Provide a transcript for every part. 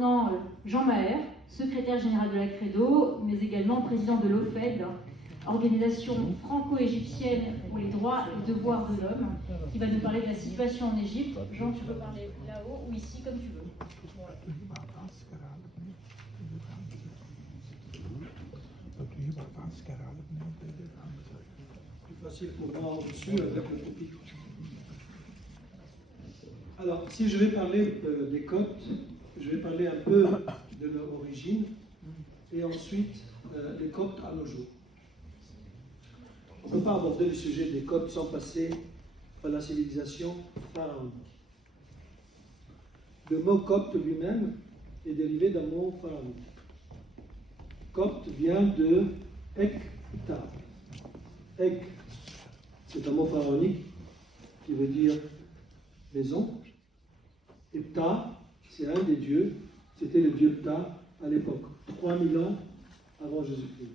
maintenant Jean Maher, secrétaire général de la Credo, mais également président de l'OFED, organisation franco-égyptienne pour les droits et devoirs de l'homme, qui va nous parler de la situation en Égypte. Jean, tu peux parler là-haut ou ici, comme tu veux. Plus facile pour moi au-dessus avec le pupitre. Alors, si je vais parler des Coptes, je vais parler un peu de leur origine et ensuite des Coptes à nos jours. On ne peut pas aborder le sujet des Coptes sans passer par la civilisation pharaonique. Le mot Copte lui-même est dérivé d'un mot pharaonique. Copte vient de Ekta. Ek, c'est un mot pharaonique qui veut dire maison. Et Ptah, c'est un des dieux, c'était le dieu Ptah à l'époque, 3000 ans avant Jésus-Christ.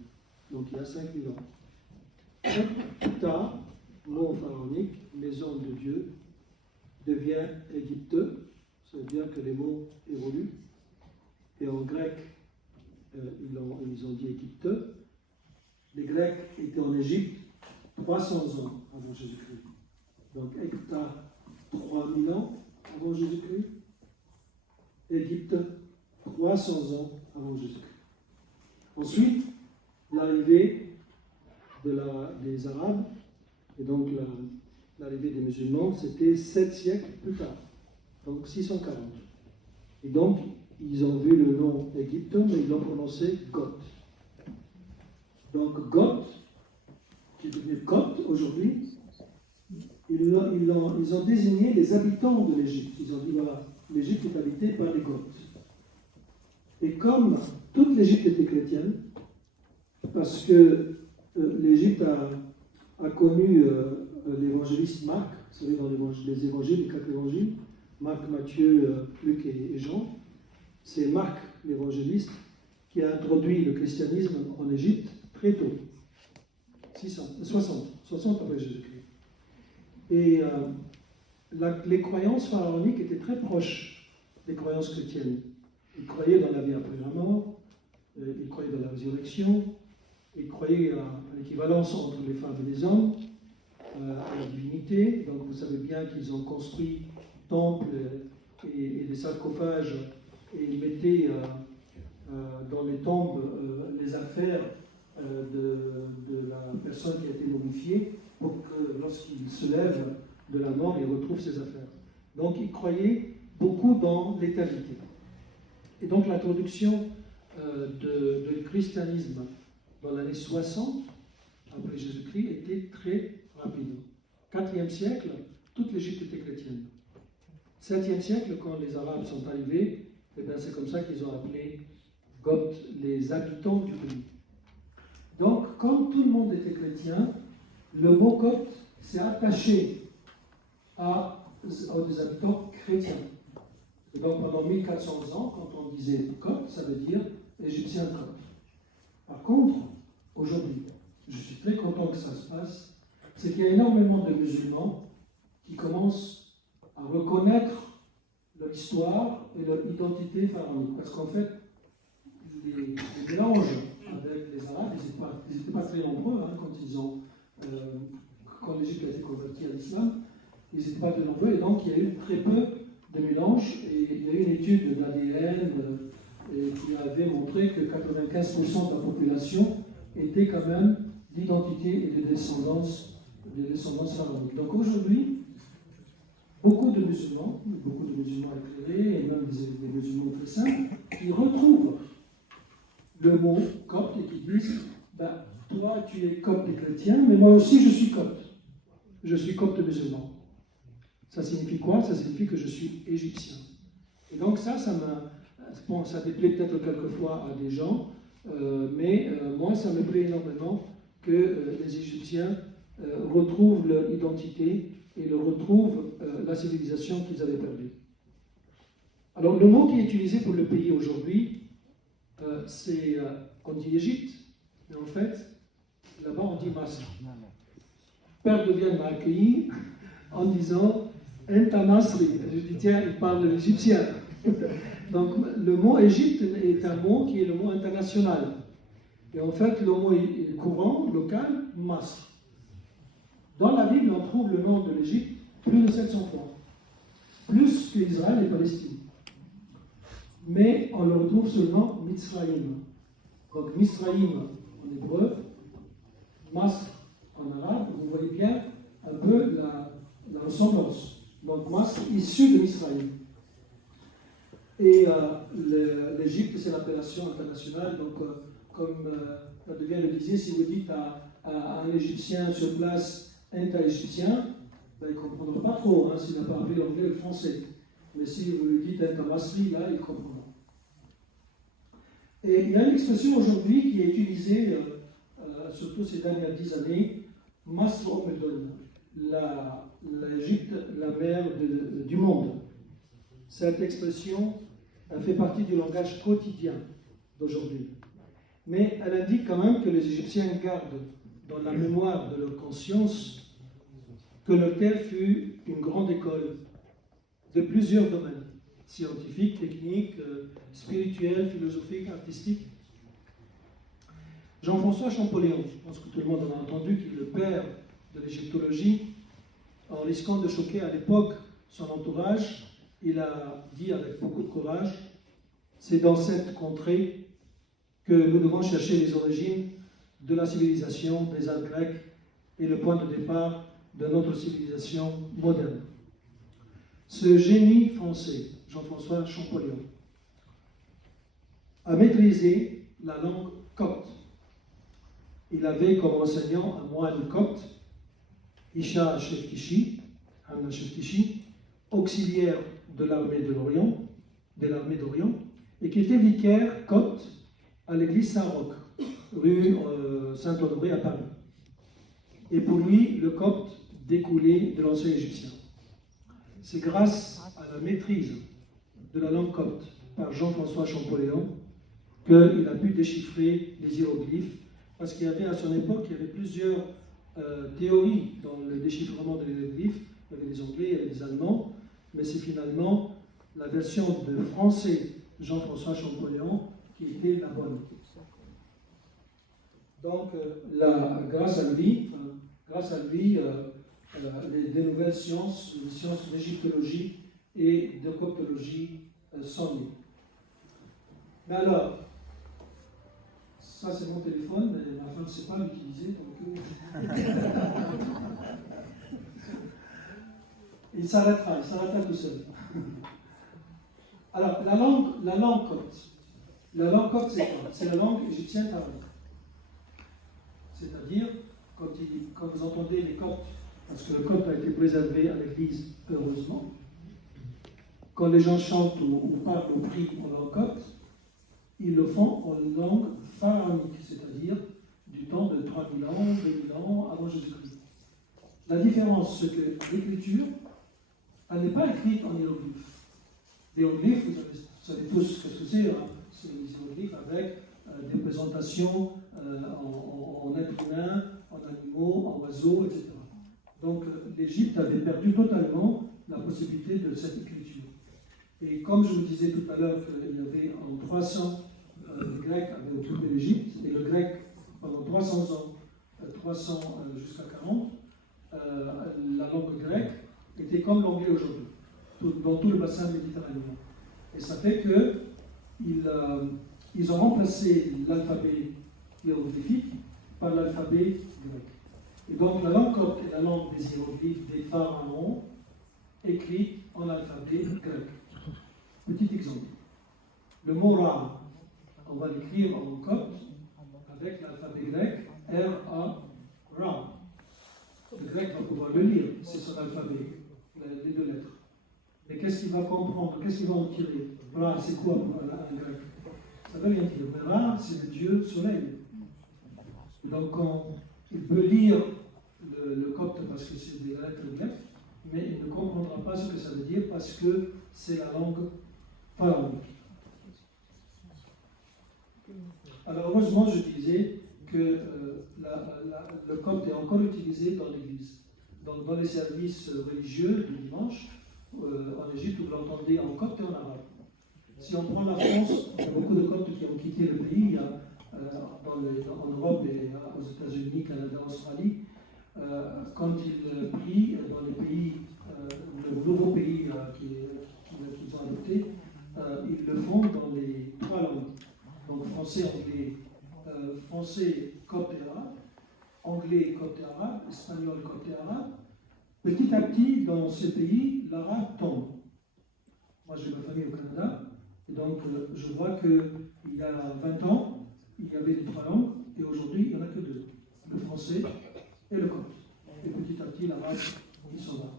Donc il y a 5000 ans. Ptah, mot pharaonique, maison de Dieu, devient Égypte, ça veut dire que les mots évoluent. Et en grec, ils ont dit Égypte. Les Grecs étaient en Égypte 300 ans avant Jésus-Christ. Donc Ekta, 3000 ans avant Jésus-Christ. Égypte, 300 ans avant Jésus-Christ. Ensuite, l'arrivée des Arabes, et donc l'arrivée des musulmans, c'était 7 siècles plus tard, donc 640. Et donc, ils ont vu le nom Égypte, mais ils l'ont prononcé Goth. Donc Goth, qui est devenu Copte aujourd'hui, ils ont désigné les habitants de l'Égypte. Ils ont dit, voilà, l'Égypte est habitée par les Goths. Et comme toute l'Égypte était chrétienne, parce que l'Égypte a connu l'évangéliste Marc, vous savez, dans les évangiles, les 4 évangiles, Marc, Matthieu, Luc et Jean, c'est Marc, l'évangéliste, qui a introduit le christianisme en Égypte très tôt, 60 après Jésus-Christ. Et les croyances pharaoniques étaient très proches des croyances chrétiennes. Ils croyaient dans la vie après la mort, ils croyaient dans la résurrection, ils croyaient à l'équivalence entre les femmes et les hommes, à la divinité. Donc vous savez bien qu'ils ont construit temples et des sarcophages et ils mettaient dans les tombes les affaires de la personne qui a été momifiée pour que lorsqu'il se lève de la mort, il retrouve ses affaires. Donc ils croyaient beaucoup dans l'éternité. Et donc l'introduction du christianisme dans l'année 60 après Jésus-Christ était très rapide. 4e siècle, toute l'Égypte était chrétienne. 7e siècle, quand les Arabes sont arrivés, eh bien c'est comme ça qu'ils ont appelé Goth, les habitants du pays. Donc, comme tout le monde était chrétien, le mot Copte s'est attaché aux des habitants chrétiens. Et donc, pendant 1400 ans, quand on disait Copte, ça veut dire Égyptien Copte. Par contre, aujourd'hui, je suis très content que ça se passe, c'est qu'il y a énormément de musulmans qui commencent à reconnaître leur histoire et leur identité pharaonique. Parce qu'en fait, les mélanges avec les Arabes, ils n'étaient pas très nombreux quand l'Égypte a été convertie à l'islam, ils n'étaient pas très nombreux et donc il y a eu très peu de mélanges et il y a eu une étude d'ADN qui avait montré que 95% de la population était quand même d'identité et de descendance pharaonique. Donc aujourd'hui, beaucoup de musulmans éclairés et même des musulmans très simples qui retrouvent le mot copte et qui disent toi tu es copte et chrétien, mais moi aussi je suis copte. Je suis copte musulman. Ça signifie quoi? Ça signifie que je suis égyptien. Et donc ça déplaît peut-être quelquefois à des gens, mais moi ça me plaît énormément que les Égyptiens retrouvent leur identité et retrouvent la civilisation qu'ils avaient perdue. Alors le mot qui est utilisé pour le pays aujourd'hui, on dit Égypte, mais en fait, là-bas on dit Masr. Père de Vienne m'a accueilli en disant Enta Masri. Je dis tiens, il parle l'égyptien. Donc le mot Égypte est un mot qui est le mot international. Et en fait, le mot courant, local, Masr. Dans la Bible, on trouve le nom de l'Égypte plus de 700 fois. Plus qu'Israël et Palestine. Mais on le retrouve seulement Mitzrayim. Donc Mitzrayim en hébreu, Masr en arabe, vous voyez bien un peu la ressemblance. Donc Masr issu de Mitzrayim. Et l'Égypte, c'est l'appellation internationale. Donc, comme Ladevien le disait, si vous dites à un Égyptien sur place, Enta-Égyptien, ben, il ne comprendra pas trop s'il n'a pas appris l'anglais ou le français. Mais si vous lui dites Enta-Masri, là, il comprendra. Et il y a une expression aujourd'hui qui est utilisée, surtout ces dernières 10 années, Masr Omedon, l'Égypte, la mer du monde. Cette expression elle fait partie du langage quotidien d'aujourd'hui. Mais elle indique quand même que les Égyptiens gardent dans la mémoire de leur conscience que leur terre fut une grande école de plusieurs domaines, scientifiques, techniques, spirituels, philosophiques, artistiques. Jean-François Champollion, je pense que tout le monde en a entendu, qui est le père de l'égyptologie, en risquant de choquer à l'époque son entourage, il a dit avec beaucoup de courage, c'est dans cette contrée que nous devons chercher les origines de la civilisation des arts grecs et le point de départ de notre civilisation moderne. Ce génie français, Jean-François Champollion, a maîtrisé la langue copte. Il avait comme enseignant un moine copte, Isha Sheftishi, Hanna Sheftishi, auxiliaire de l'armée d'Orient, et qui était vicaire copte à l'église Saint-Roch, rue Saint-Honoré à Paris. Et pour lui, le copte découlait de l'ancien égyptien. C'est grâce à la maîtrise de la langue copte par Jean-François Champollion qu'il a pu déchiffrer les hiéroglyphes, parce qu'il y avait à son époque, il y avait plusieurs théories dans le déchiffrement des hiéroglyphes. Il y avait des Anglais, il y avait des Allemands, mais c'est finalement la version de français Jean-François Champollion qui était la bonne. Donc, grâce à lui, des nouvelles sciences, les sciences d'égyptologie et de coptologie sont nées. Mais alors, ça c'est mon téléphone, mais ma femme ne sait pas l'utiliser, donc il s'arrêtera tout seul. Alors, la langue copte. La langue copte, c'est quoi? C'est la langue égyptienne pharaonique. C'est-à-dire, quand vous entendez les coptes, parce que le copte a été préservé à l'église, heureusement, quand les gens chantent ou parlent ou prient en langue copte, ils le font en langue pharaonique, c'est-à-dire du temps de 3000 ans, 2000 ans avant Jésus-Christ. La différence, c'est que l'écriture, elle n'est pas écrite en hiéroglyphes. Les hiéroglyphes, vous savez tous ce que c'est, c'est les hiéroglyphes avec des présentations en êtres humains, en animaux, en oiseaux, etc. Donc l'Égypte avait perdu totalement la possibilité de cette écriture. Et comme je vous disais tout à l'heure qu'il y avait en 300, les Grecs avaient occupé l'Égypte, et le grec, pendant 300 ans, 300 jusqu'à 40, la langue grecque était comme l'anglais aujourd'hui, dans tout le bassin méditerranéen. Et ça fait qu'ils ont remplacé l'alphabet hiéroglyphique par l'alphabet grec. Et donc la langue copte est la langue des hiéroglyphes des pharaons, écrite en alphabet grec. Petit exemple. Le mot Ra, on va l'écrire en copte avec l'alphabet grec R-A, Ra. Le grec va pouvoir le lire, c'est son alphabet, les deux lettres. Mais qu'est-ce qu'il va comprendre? Qu'est-ce qu'il va en tirer? Ra, c'est quoi pour un grec? Ça veut rien dire. Mais Ra, c'est le dieu soleil. Donc, il peut lire le copte parce que c'est des lettres grecques, mais il ne comprendra pas ce que ça veut dire parce que c'est la langue pharaonique. Alors, heureusement, je disais que le copte est encore utilisé dans l'Église. Donc, dans les services religieux du dimanche, en Égypte, vous l'entendez en copte et en arabe. Si on prend la France, il y a beaucoup de Coptes qui ont quitté le pays. Il y a, en Europe et aux États-Unis, Canada, Australie, quand ils prient dans les pays, le nouveau pays qu'ils ont adopté, ils le font dans les 3 langues. Donc français, anglais, français, copte et arabe, anglais, copte et arabe, espagnol, copte et arabe. Petit à petit, dans ces pays, l'arabe tombe. Moi, j'ai ma famille au Canada, et donc je vois qu'il y a 20 ans, il y avait les 3 langues, et aujourd'hui, il n'y en a que 2, le français et le copte. Et petit à petit, l'arabe, il s'en va.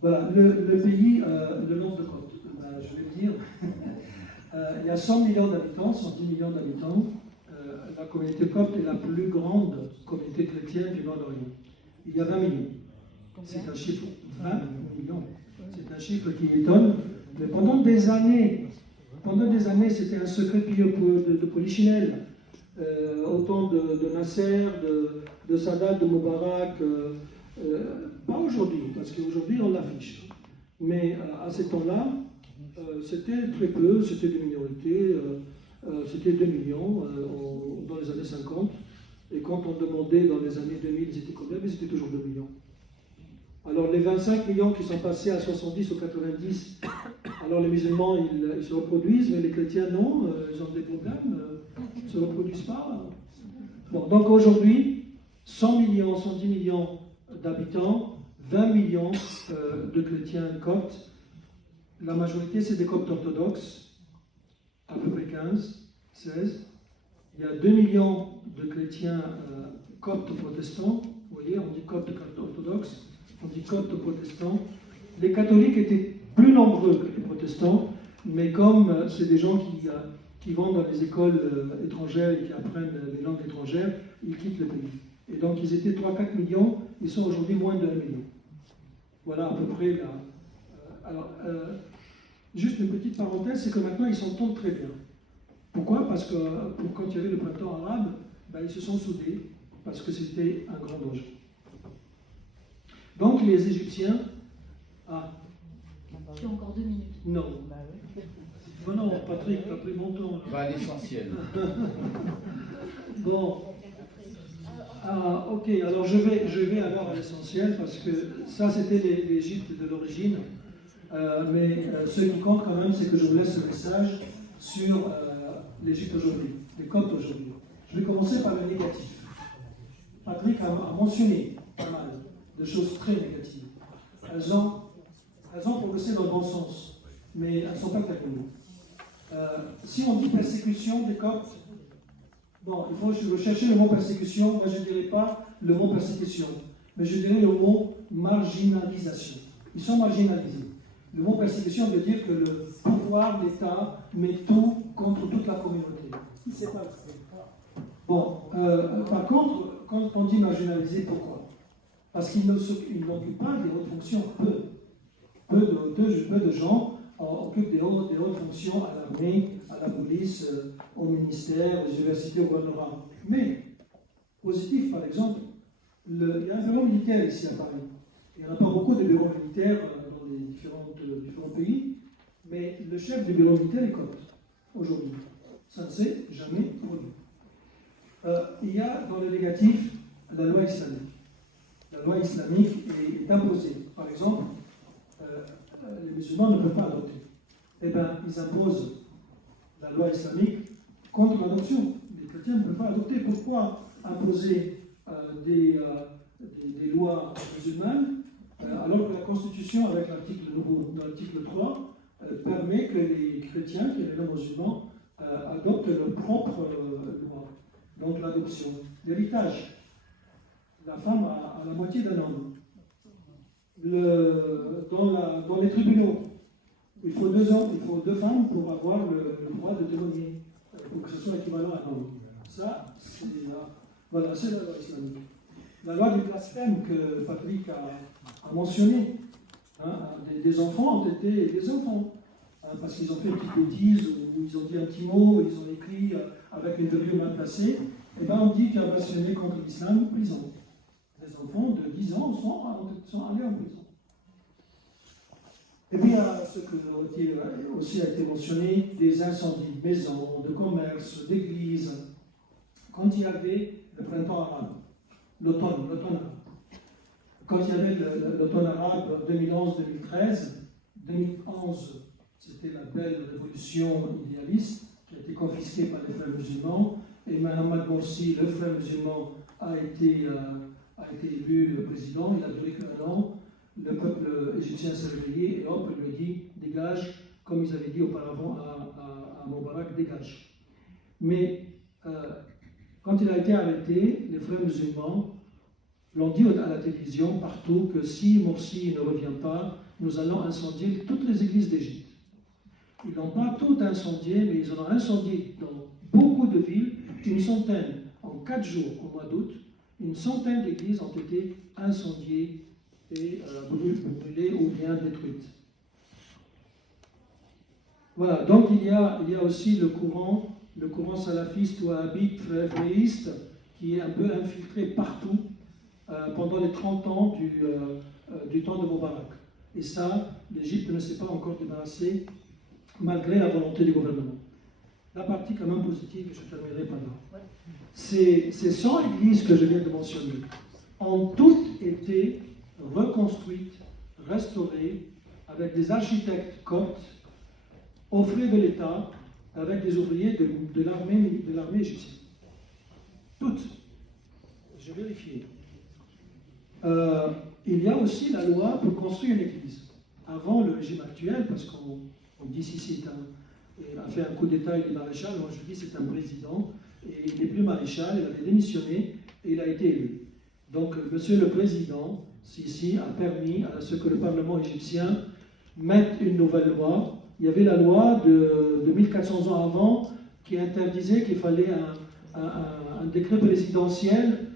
Voilà, le pays, le nombre de coptes, je vais le dire. Il y a 100 millions d'habitants, 110 millions d'habitants. La communauté copte est la plus grande communauté chrétienne du Nord-Orient. Il y a 20 millions. C'est un chiffre, 20 millions. C'est un chiffre qui étonne. Mais pendant des années, c'était un secret de Polichinelle. Au temps de Nasser, de Sadat, de Moubarak. Pas aujourd'hui, parce qu'aujourd'hui on l'affiche. Mais à ce temps-là, c'était très peu, c'était des minorités, c'était 2 millions dans les années 50. Et quand on demandait dans les années 2000, ils étaient combien? Ils étaient toujours 2 millions. Alors les 25 millions qui sont passés à 70 ou 90, alors les musulmans ils se reproduisent, mais les chrétiens non, ils ont des problèmes, ils ne se reproduisent pas. Bon, donc aujourd'hui, 100 millions, 110 millions d'habitants, 20 millions de chrétiens coptes. La majorité c'est des coptes orthodoxes, à peu près 15, 16. Il y a 2 millions de chrétiens coptes protestants. Vous voyez, on dit coptes orthodoxes. On dit coptes protestants. Les catholiques étaient plus nombreux que les protestants, mais comme c'est des gens qui vont dans les écoles étrangères et qui apprennent les langues étrangères, ils quittent le pays. Et donc ils étaient 3-4 millions, ils sont aujourd'hui moins de 1 million. Voilà à peu près là. Juste une petite parenthèse, c'est que maintenant ils s'entendent très bien. Pourquoi? Parce que quand il y avait le printemps arabe, ils se sont soudés, parce que c'était un grand danger. Donc les Égyptiens... Ah. J'ai encore 2 minutes. Non. Non, Patrick, t'as pris mon temps. Va à l'essentiel. Bon. Ah, ok, alors je vais alors à l'essentiel, parce que ça c'était l'Égypte de l'origine. Mais ce qui compte quand même, c'est que je vous laisse le message sur l'Égypte aujourd'hui, les Coptes aujourd'hui. Je vais commencer par le négatif. Patrick a mentionné pas mal de choses très négatives. Elles ont progressé dans le bon sens, mais elles ne sont pas terminées. Si on dit persécution des Coptes, bon, il faut chercher le mot persécution. Moi, je ne dirais pas le mot persécution, mais je dirais le mot marginalisation. Ils sont marginalisés. Le mot persécution veut dire que le pouvoir, l'État, met tout contre toute la communauté. C'est pas vrai. Bon, par contre, quand on dit marginalisé, pourquoi? Parce qu'ils n'occupent pas des hautes fonctions. Peu de gens occupent des hautes fonctions à l'armée, à la police, au ministère, aux universités, au gouvernement. Mais, positif par exemple, il y a un bureau militaire ici à Paris. Il n'y en a pas beaucoup de bureaux militaires dans les différents pays, mais le chef du bureau militaire est copte aujourd'hui. Ça ne s'est jamais produit. Il y a dans le négatif la loi islamique. La loi islamique est imposée. Par exemple, les musulmans ne peuvent pas adopter. Eh bien, ils imposent la loi islamique contre l'adoption. Les chrétiens ne peuvent pas adopter. Pourquoi imposer des lois musulmanes alors que la Constitution, avec l'article 3, permet que les chrétiens, qui sont les non-musulmans, adoptent leurs propres lois. Donc l'adoption, l'héritage. La femme a la moitié d'un homme. Dans les tribunaux, il faut 2 hommes, il faut 2 femmes pour avoir le droit de témoigner, pour que ce soit équivalent à un homme. Ça, c'est la loi islamique. La loi du blasphème que Patrick a mentionné. Des enfants ont été des enfants. Parce qu'ils ont fait une petite bêtise, ou ils ont dit un petit mot, ils ont écrit avec une virgule mal placée. Et bien on dit qu'il a blasphémé contre l'islam, prison. Les enfants de 10 ans sont allés en prison. Et puis, il y a ce que aussi a été mentionné, des incendies de maisons, de commerces, d'églises. Quand il y avait le printemps arabe, l'automne arabe, quand il y avait l'automne arabe 2011-2013, 2011, c'était la belle révolution idéaliste qui a été confisquée par les frères musulmans, et Mohamed Morsi, le frère musulman, a été élu le président. Il a duré qu'un an. Le peuple égyptien s'est réveillé et hop, il lui a dit dégage, comme ils avaient dit auparavant à Moubarak, dégage. Mais quand il a été arrêté, les frères musulmans l'ont dit à la télévision partout que si Morsi ne revient pas, nous allons incendier toutes les églises d'Égypte. Ils n'ont pas tout incendié, mais ils en ont incendié dans beaucoup de villes, une centaine, en 4 jours au mois d'août, une centaine d'églises ont été incendiées et brûlées ou bien détruites. Voilà, donc il y a aussi le courant salafiste ou wahhabite fréiste qui est un peu infiltré partout pendant les 30 ans du temps de Moubarak. Et ça, l'Égypte ne s'est pas encore débarrassée malgré la volonté du gouvernement. La partie quand même positive, je terminerai par là. Ces 100 églises que je viens de mentionner ont toutes été reconstruites, restaurées, avec des architectes coptes, aux frais de l'État, avec des ouvriers de l'armée égyptienne. Toutes. J'ai vérifié. Il y a aussi la loi pour construire une église. Avant le régime actuel, parce qu'on dit Sissi a fait un coup d'État, il est maréchal, moi je dis c'est un président, et il n'est plus maréchal, il avait démissionné et il a été élu. Donc monsieur le président, Sissi, a permis à ce que le Parlement égyptien mette une nouvelle loi. Il y avait la loi de 1400 ans avant qui interdisait qu'il fallait un décret présidentiel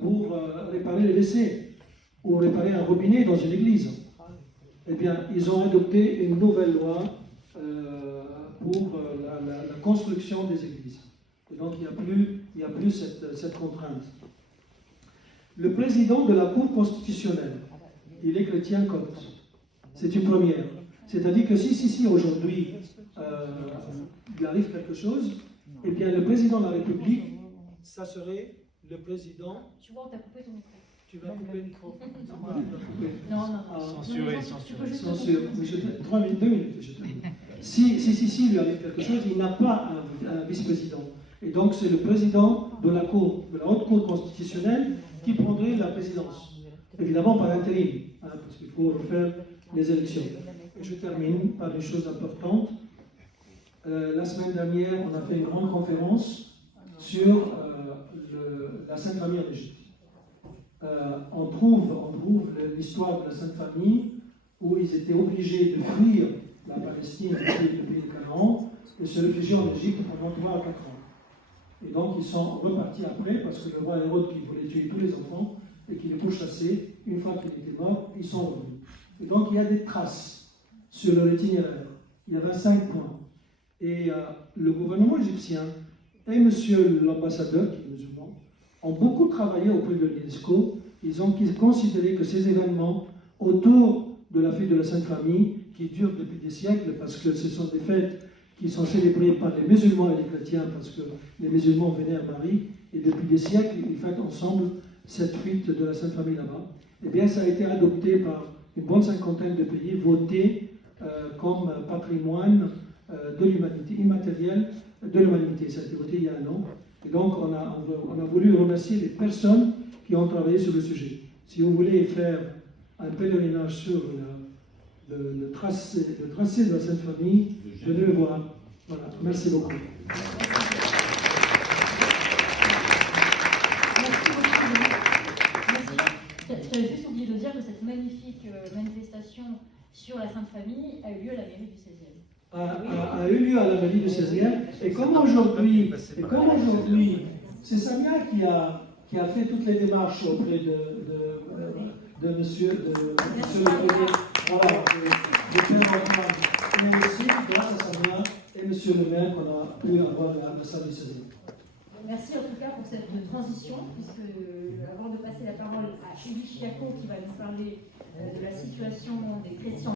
pour réparer les WC ou réparer un robinet dans une église. Eh bien, ils ont adopté une nouvelle loi pour la construction des églises. Et donc, il n'y a plus cette contrainte. Le président de la Cour constitutionnelle, il est chrétien copte. C'est une première. C'est-à-dire que si aujourd'hui, il arrive quelque chose, eh bien, le président de la République, ça serait le président... Tu vois, on t'a coupé ton micro. Tu vas couper le micro. Non. Censuré. Censure. 2 minutes, je termine. Si il lui arrive quelque chose, il n'a pas un vice-président. Et donc, c'est le président de la haute cour constitutionnelle qui prendrait la présidence. Évidemment, par intérim, parce qu'il faut refaire les élections. Et je termine par des choses importantes. La semaine dernière, on a fait une grande conférence sur la Sainte Famille en Égypte. On trouve l'histoire de la Sainte Famille où ils étaient obligés de fuir la Palestine depuis le Canaan et se réfugier en Égypte pendant 3 à 4 ans. Et donc ils sont repartis après parce que le roi Hérode qui voulait tuer tous les enfants et qui les pourchassait, une fois qu'il était mort, ils sont revenus. Et donc il y a des traces sur leur itinéraire. Il y a 25 points. Et le gouvernement égyptien et monsieur l'ambassadeur, qui est musulman, ont beaucoup travaillé auprès de l'UNESCO. Ils ont considéré que ces événements autour de la fête de la Sainte Famille, qui durent depuis des siècles, parce que ce sont des fêtes qui sont célébrées par les musulmans et les chrétiens, parce que les musulmans vénèrent Marie, et depuis des siècles, ils fêtent ensemble cette fête de la Sainte Famille là-bas. Eh bien, ça a été adopté par une bonne cinquantaine de pays, voté comme patrimoine de l'humanité, immatériel de l'humanité. Ça a été voté il y a un an. Et donc, on a voulu remercier les personnes qui ont travaillé sur le sujet. Si vous voulez faire un pèlerinage sur le tracé de la Sainte Famille, venez le voir. Voilà, merci beaucoup. J'avais juste oublié de dire que cette magnifique manifestation sur la Sainte Famille a eu lieu à la mairie du 16e. A eu lieu à la mairie du 16e. Et comme aujourd'hui, c'est Samia qui a fait toutes les démarches auprès de monsieur le président, voilà, de Pierre-Antoine. Mais aussi, grâce à Samia et monsieur le maire, qu'on a pu avoir la salle du 16e. Merci en tout cas pour cette transition, puisque avant de passer la parole à Elie Chiaco qui va nous parler de la situation des chrétiens